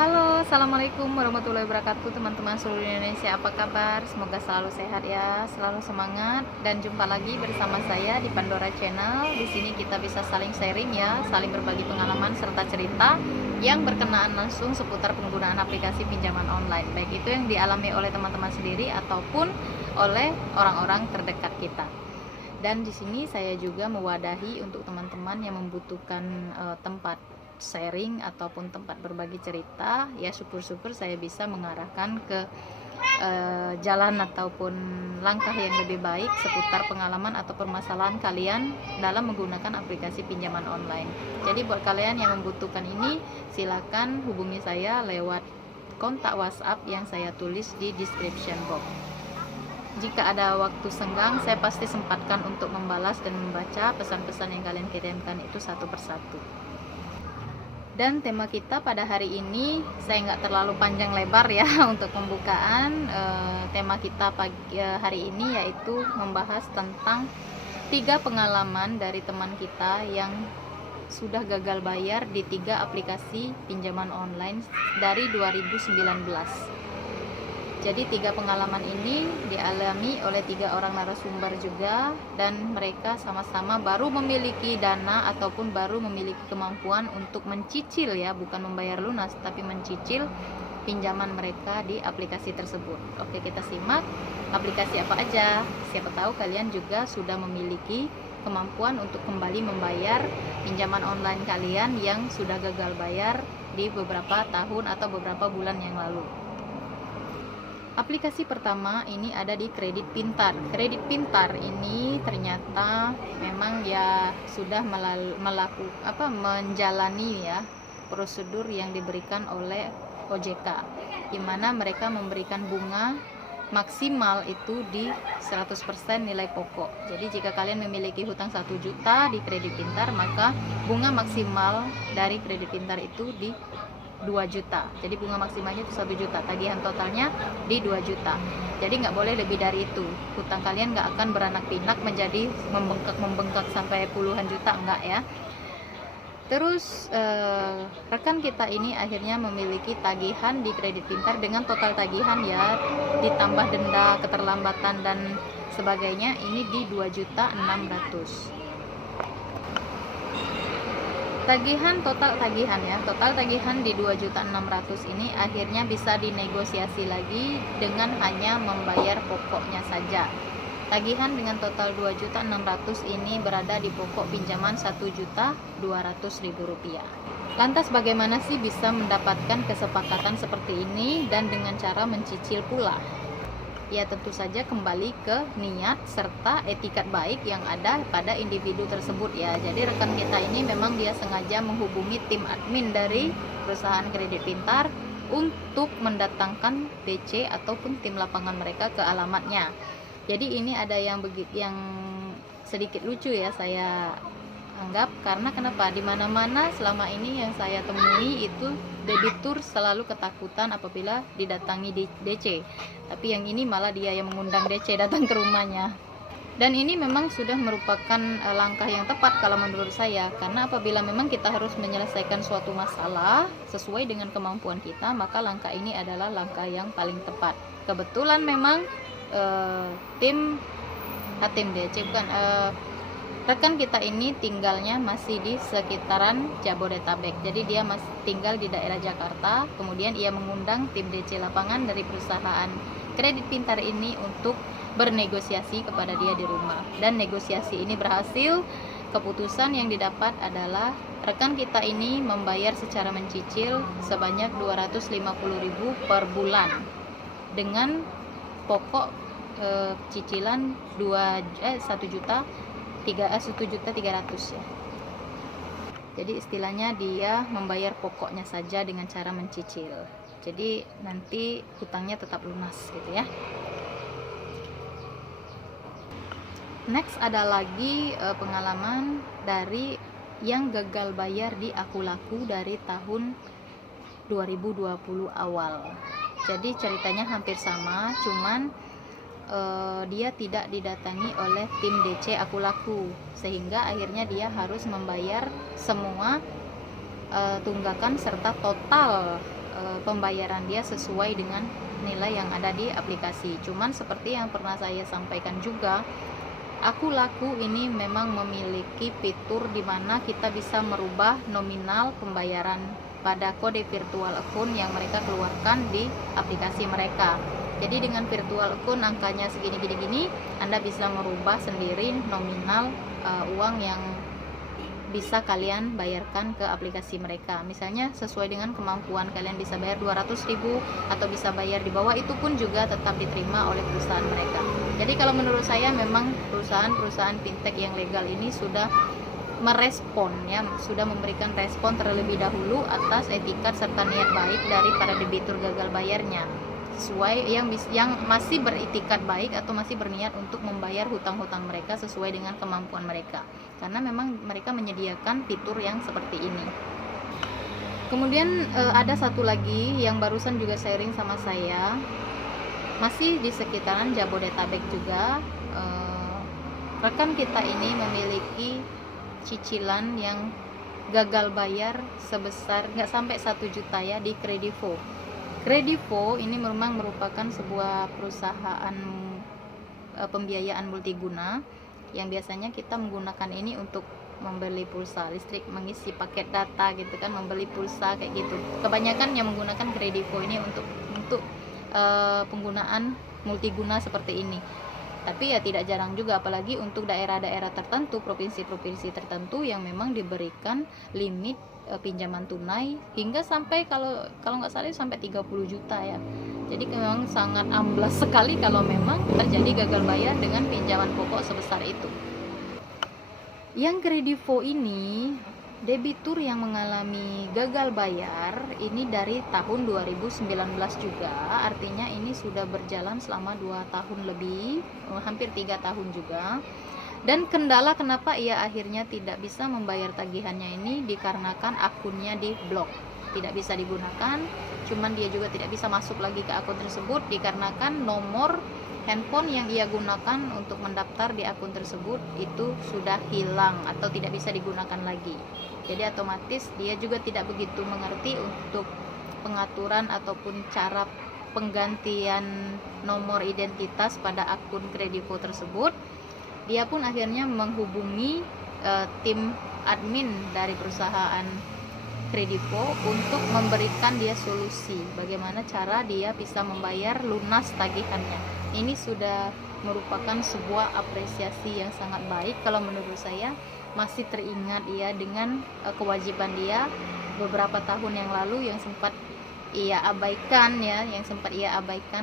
Halo, assalamualaikum warahmatullahi wabarakatuh, teman-teman seluruh Indonesia. Apa kabar? Semoga selalu sehat ya, selalu semangat. Dan jumpa lagi bersama saya di Pandora Channel. Di sini kita bisa saling sharing ya, saling berbagi pengalaman serta cerita yang berkenaan langsung seputar penggunaan aplikasi pinjaman online, baik itu yang dialami oleh teman-teman sendiri ataupun oleh orang-orang terdekat kita. Dan di sini saya juga mewadahi untuk teman-teman yang membutuhkan tempat sharing ataupun tempat berbagi cerita, ya syukur-syukur saya bisa mengarahkan ke jalan ataupun langkah yang lebih baik seputar pengalaman atau permasalahan kalian dalam menggunakan aplikasi pinjaman online. Jadi buat kalian yang membutuhkan ini, silakan hubungi saya lewat kontak WhatsApp yang saya tulis di description box. Jika ada waktu senggang, saya pasti sempatkan untuk membalas dan membaca pesan-pesan yang kalian kirimkan itu satu persatu. Dan tema kita pada hari ini, saya nggak terlalu panjang lebar ya untuk pembukaan. Tema kita hari ini yaitu membahas tentang 3 pengalaman dari teman kita yang sudah gagal bayar di 3 aplikasi pinjaman online dari 2019. Jadi 3 pengalaman ini dialami oleh 3 orang narasumber juga, dan mereka sama-sama baru memiliki dana ataupun baru memiliki kemampuan untuk mencicil ya, bukan membayar lunas tapi mencicil pinjaman mereka di aplikasi tersebut. Oke, kita simak aplikasi apa aja. Siapa tahu kalian juga sudah memiliki kemampuan untuk kembali membayar pinjaman online kalian yang sudah gagal bayar di beberapa tahun atau beberapa bulan yang lalu. Aplikasi pertama ini ada di Kredit Pintar. Kredit Pintar ini ternyata memang ya sudah menjalani ya prosedur yang diberikan oleh OJK, di mana mereka memberikan bunga maksimal itu di 100% nilai pokok. Jadi jika kalian memiliki hutang 1 juta di Kredit Pintar, maka bunga maksimal dari Kredit Pintar itu di 2 juta. Jadi bunga maksimalnya itu 1 juta, tagihan totalnya di 2 juta. Jadi nggak boleh lebih dari itu. Hutang kalian nggak akan beranak pinak menjadi membengkak sampai puluhan juta, enggak ya. Terus rekan kita ini akhirnya memiliki tagihan di Kredit Pintar dengan total tagihan ya, ditambah denda keterlambatan dan sebagainya, ini di 2.600.000. Total tagihan di 2.600.000 ini akhirnya bisa dinegosiasi lagi dengan hanya membayar pokoknya saja. Tagihan dengan total 2.600.000 ini berada di pokok pinjaman Rp1.200.000. Lantas bagaimana sih bisa mendapatkan kesepakatan seperti ini dan dengan cara mencicil pula? Ya tentu saja kembali ke niat serta etikat baik yang ada pada individu tersebut ya. Jadi rekan kita ini memang dia sengaja menghubungi tim admin dari perusahaan Kredit Pintar untuk mendatangkan DC ataupun tim lapangan mereka ke alamatnya. Jadi ini ada yang sedikit lucu ya saya anggap, karena kenapa? Di mana-mana selama ini yang saya temui itu debitur selalu ketakutan apabila didatangi di DC, tapi yang ini malah dia yang mengundang DC datang ke rumahnya. Dan ini memang sudah merupakan langkah yang tepat kalau menurut saya, karena apabila memang kita harus menyelesaikan suatu masalah sesuai dengan kemampuan kita, maka langkah ini adalah langkah yang paling tepat. Kebetulan memang tim DC bukan rekan kita ini tinggalnya masih di sekitaran Jabodetabek. Jadi dia masih tinggal di daerah Jakarta. Kemudian ia mengundang tim DC lapangan dari perusahaan Kredit Pintar ini untuk bernegosiasi kepada dia di rumah. Dan negosiasi ini berhasil. Keputusan yang didapat adalah rekan kita ini membayar secara mencicil sebanyak 250.000 per bulan dengan pokok cicilan 1.300.000 ya. Jadi istilahnya dia membayar pokoknya saja dengan cara mencicil. Jadi nanti hutangnya tetap lunas gitu ya. Next ada lagi pengalaman dari yang gagal bayar di Aku Laku dari tahun 2020 awal. Jadi ceritanya hampir sama, cuman dia tidak didatangi oleh tim DC Aku Laku, sehingga akhirnya dia harus membayar semua tunggakan serta total pembayaran dia sesuai dengan nilai yang ada di aplikasi. Cuman seperti yang pernah saya sampaikan juga, Aku Laku ini memang memiliki fitur di mana kita bisa merubah nominal pembayaran pada kode virtual account yang mereka keluarkan di aplikasi mereka. Jadi dengan virtual account angkanya segini-gini, Anda bisa merubah sendiri nominal uang yang bisa kalian bayarkan ke aplikasi mereka. Misalnya sesuai dengan kemampuan kalian bisa bayar 200.000 atau bisa bayar di bawah, itu pun juga tetap diterima oleh perusahaan mereka. Jadi kalau menurut saya memang perusahaan-perusahaan fintech yang legal ini sudah merespon ya, sudah memberikan respon terlebih dahulu atas etikat serta niat baik dari para debitur gagal bayarnya, sesuai yang masih beritikat baik atau masih berniat untuk membayar hutang-hutang mereka sesuai dengan kemampuan mereka, karena memang mereka menyediakan fitur yang seperti ini. Kemudian ada satu lagi yang barusan juga sharing sama saya, masih di sekitaran Jabodetabek juga. Rekan kita ini memiliki cicilan yang gagal bayar sebesar nggak sampai 1 juta ya di Kredivo. Kredivo ini memang merupakan sebuah perusahaan pembiayaan multiguna yang biasanya kita menggunakan ini untuk membeli pulsa listrik, mengisi paket data gitu kan, membeli pulsa kayak gitu. Kebanyakan yang menggunakan Kredivo ini untuk penggunaan multiguna seperti ini. Tapi ya tidak jarang juga, apalagi untuk daerah-daerah tertentu, provinsi-provinsi tertentu yang memang diberikan limit pinjaman tunai hingga sampai kalau nggak salah sampai 30 juta ya. Jadi memang sangat amblas sekali kalau memang terjadi gagal bayar dengan pinjaman pokok sebesar itu. Yang Kredivo ini, debitur yang mengalami gagal bayar ini dari tahun 2019 juga, artinya ini sudah berjalan selama 2 tahun lebih, hampir 3 tahun juga. Dan kendala kenapa ia akhirnya tidak bisa membayar tagihannya ini dikarenakan akunnya di blok, tidak bisa digunakan. Cuman dia juga tidak bisa masuk lagi ke akun tersebut dikarenakan nomor handphone yang ia gunakan untuk mendaftar di akun tersebut itu sudah hilang atau tidak bisa digunakan lagi. Jadi otomatis dia juga tidak begitu mengerti untuk pengaturan ataupun cara penggantian nomor identitas pada akun Kredivo tersebut. Dia pun akhirnya menghubungi tim admin dari perusahaan Kredivo untuk memberikan dia solusi bagaimana cara dia bisa membayar lunas tagihannya. Ini sudah merupakan sebuah apresiasi yang sangat baik kalau menurut saya. Masih teringat ia dengan kewajiban dia beberapa tahun yang lalu yang sempat ia abaikan ya,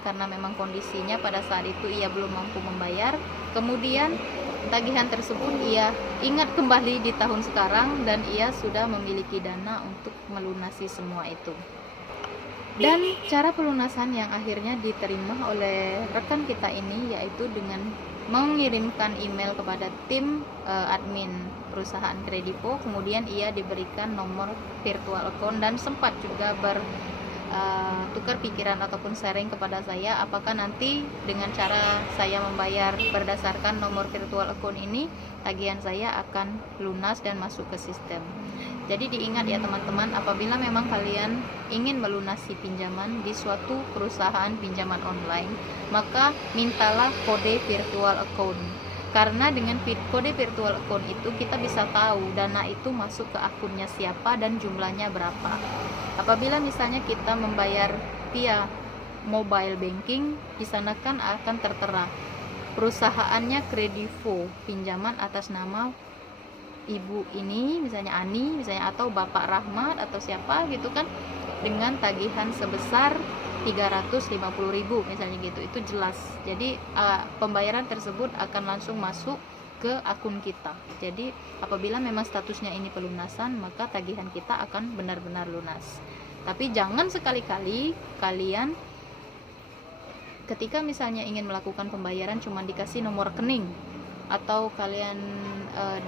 karena memang kondisinya pada saat itu ia belum mampu membayar. Kemudian tagihan tersebut ia ingat kembali di tahun sekarang dan ia sudah memiliki dana untuk melunasi semua itu. Dan cara pelunasan yang akhirnya diterima oleh rekan kita ini yaitu dengan mengirimkan email kepada tim admin perusahaan Kredivo, kemudian ia diberikan nomor virtual account dan sempat juga tukar pikiran ataupun sharing kepada saya apakah nanti dengan cara saya membayar berdasarkan nomor virtual account ini tagihan saya akan lunas dan masuk ke sistem. Jadi diingat ya teman-teman, apabila memang kalian ingin melunasi pinjaman di suatu perusahaan pinjaman online, maka mintalah kode virtual account. Karena dengan kode virtual account itu kita bisa tahu dana itu masuk ke akunnya siapa dan jumlahnya berapa. Apabila misalnya kita membayar via mobile banking, di sana kan akan tertera perusahaannya Kredivo, pinjaman atas nama ibu ini, misalnya Ani, misalnya atau Bapak Rahmat atau siapa gitu kan, dengan tagihan sebesar 350.000 misalnya gitu, itu jelas. Jadi pembayaran tersebut akan langsung masuk ke akun kita. Jadi apabila memang statusnya ini pelunasan, maka tagihan kita akan benar-benar lunas. Tapi jangan sekali-kali kalian ketika misalnya ingin melakukan pembayaran cuma dikasih nomor rekening atau kalian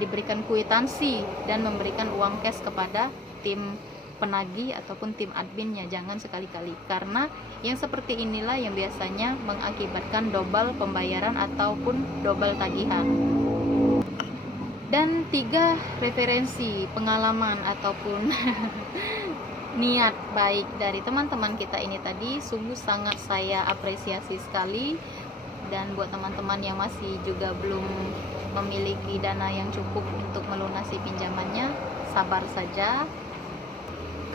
diberikan kwitansi dan memberikan uang cash kepada tim penagih ataupun tim adminnya, jangan sekali-kali, karena yang seperti inilah yang biasanya mengakibatkan double pembayaran ataupun double tagihan. Dan 3 referensi pengalaman ataupun niat baik dari teman-teman kita ini tadi sungguh sangat saya apresiasi sekali. Dan buat teman-teman yang masih juga belum memiliki dana yang cukup untuk melunasi pinjamannya, sabar saja,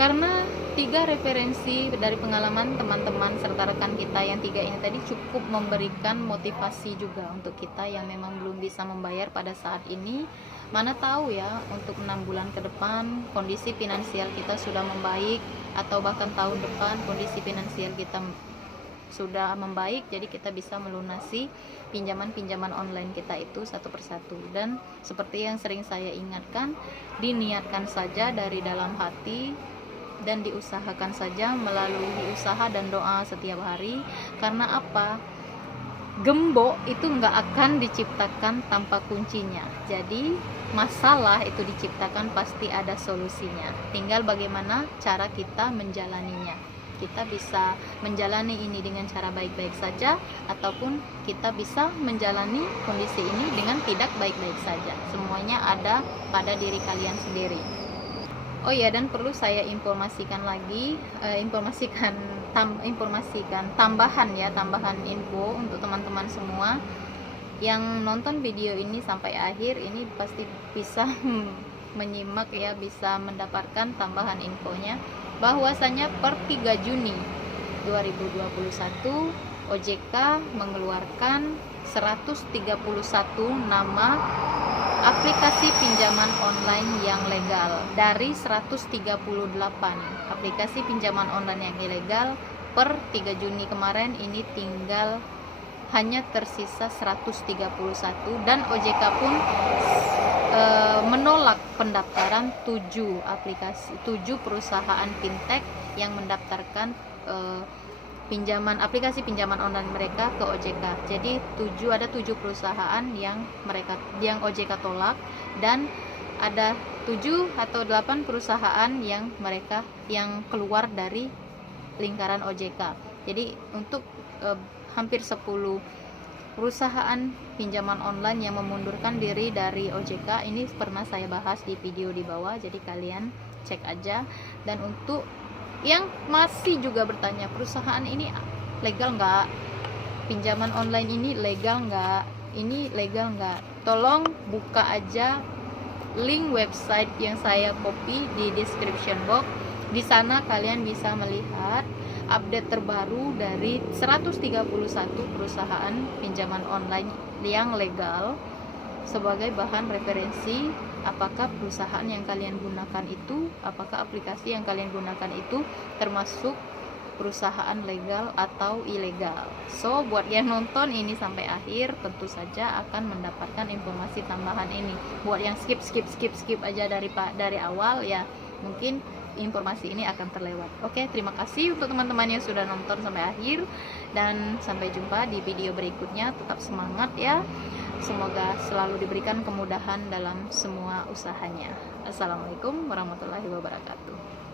karena 3 referensi dari pengalaman teman-teman serta rekan kita yang 3 ini tadi cukup memberikan motivasi juga untuk kita yang memang belum bisa membayar pada saat ini. Mana tahu ya, untuk 6 bulan ke depan kondisi finansial kita sudah membaik, atau bahkan tahun depan kondisi finansial kita sudah membaik, jadi kita bisa melunasi pinjaman-pinjaman online kita itu satu persatu. Dan seperti yang sering saya ingatkan, diniatkan saja dari dalam hati dan diusahakan saja melalui usaha dan doa setiap hari. Karena apa? Gembok itu nggak akan diciptakan tanpa kuncinya. Jadi masalah itu diciptakan pasti ada solusinya, tinggal bagaimana cara kita menjalaninya. Kita bisa menjalani ini dengan cara baik-baik saja, ataupun kita bisa menjalani kondisi ini dengan tidak baik-baik saja. Semuanya ada pada diri kalian sendiri. Oh ya, dan perlu saya informasikan lagi, informasikan tambahan info untuk teman-teman semua yang nonton video ini sampai akhir. Ini pasti bisa menyimak ya, bisa mendapatkan tambahan infonya bahwasanya per 3 Juni 2021 OJK mengeluarkan 131 nama aplikasi pinjaman online yang legal dari 138 aplikasi pinjaman online yang ilegal. Per 3 Juni kemarin ini tinggal hanya tersisa 131, dan OJK pun menolak pendaftaran 7 perusahaan fintech yang mendaftarkan aplikasi pinjaman online mereka ke OJK. Jadi ada 7 perusahaan yang OJK tolak, dan ada 7 atau 8 perusahaan yang keluar dari lingkaran OJK. Jadi untuk hampir 10 perusahaan pinjaman online yang memundurkan diri dari OJK ini pernah saya bahas di video di bawah, jadi kalian cek aja. Dan untuk yang masih juga bertanya, perusahaan ini legal nggak, pinjaman online ini legal nggak, ini legal nggak, tolong buka aja link website yang saya copy di description box. Di sana kalian bisa melihat update terbaru dari 131 perusahaan pinjaman online yang legal sebagai bahan referensi. Apakah perusahaan yang kalian gunakan itu, apakah aplikasi yang kalian gunakan itu termasuk perusahaan legal atau ilegal. So buat yang nonton ini sampai akhir tentu saja akan mendapatkan informasi tambahan ini. Buat yang skip aja dari awal ya, mungkin informasi ini akan terlewat. Oke, terima kasih untuk teman-teman yang sudah nonton sampai akhir, dan sampai jumpa di video berikutnya. Tetap semangat ya, semoga selalu diberikan kemudahan dalam semua usahanya. Assalamualaikum warahmatullahi wabarakatuh.